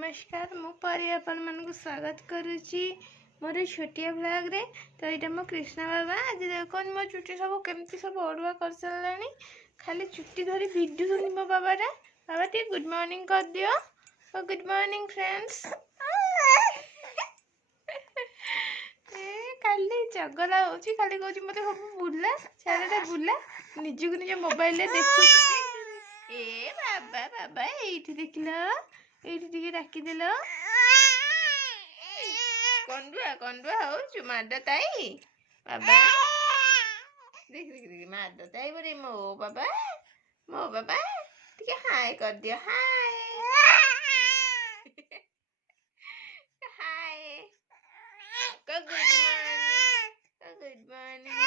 नमस्कार मु परी आपण मानक स्वागत करुच्ची मोर छोटिया ब्लॉग रे। तो यहाँ मो कृष्णा बाबा आज देख मो चुटी सब केमती सब अड़ुआ कर सारे खाली चुटी धरी भिडुनी मो बाबाटा। बाबा टे गुड मॉर्निंग कर दियो। Good morning friends. खाली चगला हो खाली कहूँ मत सब बुला चारे बुला निजक निज मोबाइल देखु। ए बाबा बाबा ये देख ये डाकिदेल कंडुआ कंडुआ हो माड ताई बाबा देख देख देख माड ताई बोले मो बाबा टे हाय कर दियो हाय हाय गुड मॉर्निंग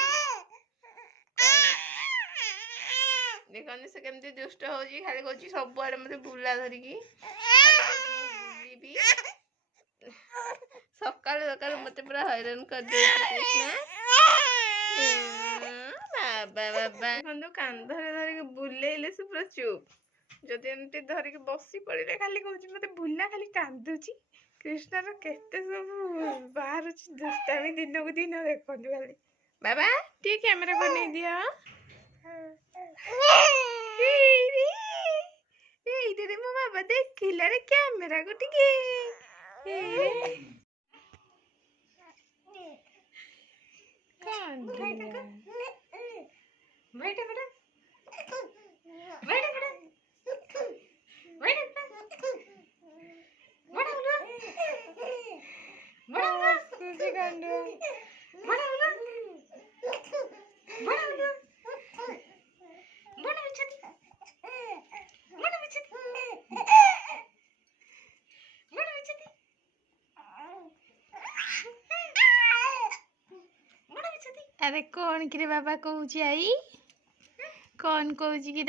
देखने से केमती दुष्ट हो खाली कह सब आड़े मत बुला धरिकी बुलबी सकाल सकाल मत पूरा हैरान कर कृष्णा। बाबा बाबा देखो कांधरे धरिकी बुलेइले से पूरा चुप जदि एमती धरिकी बसी पड़े खाली कहूँ मत बुला खाली कांदुची। कृष्णार केते सब बाहर दुष्टामी दिन को दिन देखो खाली। बाबा टे कैमेरा को नहीं दिया मो बाबा देखिला रे कैमेरा को टिके अरे कौन कि बाबा कहूँ आई कौन कहूँ कि